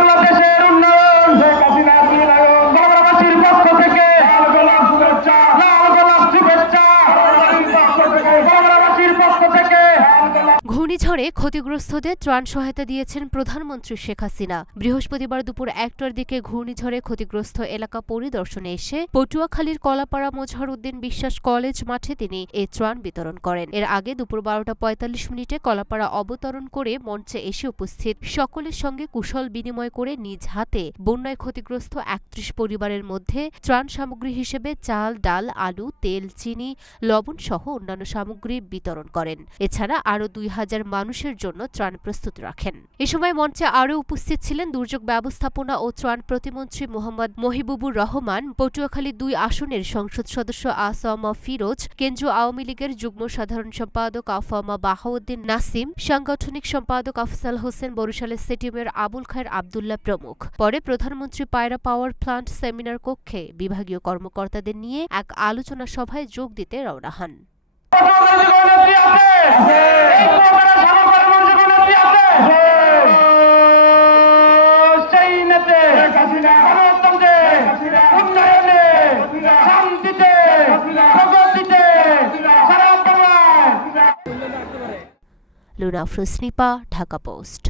বাংলাদেশের উন্নয়ন শেখ হাসিনার বিদায়ন বগুড়াবাসীর পক্ষ থেকে লাল গোলাপ শুভেচ্ছা বগুড়াবাসীর পক্ষ থেকে। ঘূর্ণিঝড়ে ক্ষতিগ্রস্তদের ত্রাণ সহায়তা দিয়েছেন প্রধানমন্ত্রী শেখ হাসিনা। বৃহস্পতিবার দুপুর ১টার দিকে ঘূর্ণিঝড়ে ক্ষতিগ্রস্ত এলাকা পরিদর্শনে এসে পটুয়াখালীর কলাপাড়া মোজাহারউদ্দিন বিশ্বাস কলেজ মাঠে তিনি এই ত্রাণ বিতরণ করেন। এর আগে দুপুর ১২টা ৪৫ কলাপাড়া অবতরণ করে মঞ্চে এসে উপস্থিত সকলের সঙ্গে কুশল বিনিময় করে নিজ হাতে বন্যায় ক্ষতিগ্রস্ত ৩১ পরিবারের মধ্যে ত্রাণ সামগ্রী হিসেবে চাল, ডাল, আলু, তেল, চিনি, লবণ সহ অন্যান্য সামগ্রী বিতরণ করেন। এছাড়া আরও ২,০০০ মানুষের জন্য ত্রাণ প্রস্তুত রাখেন। এ সময় মঞ্চে আরও উপস্থিত ছিলেন দুর্যোগ ব্যবস্থাপনা ও ত্রাণ প্রতিমন্ত্রী মোহাম্মদ মহিবুবুর রহমান, পটুয়াখালী ২ আসনের সংসদ সদস্য আসামা ফিরোজ, কেন্দ্রীয় আওয়ামী লীগের যুগ্ম সাধারণ সম্পাদক আফামা বাহাউদ্দিন নাসিম, সাংগঠনিক সম্পাদক আফজাল হোসেন, বরিশালের সিটিমের আবুল খায়ের আবদুল্লাহ প্রমুখ। পরে প্রধানমন্ত্রী পায়রা পাওয়ার প্লান্ট সেমিনার কক্ষে বিভাগীয় কর্মকর্তাদের নিয়ে এক আলোচনা সভায় যোগ দিতে রওনা হন। Luna Afroz, Dhaka post.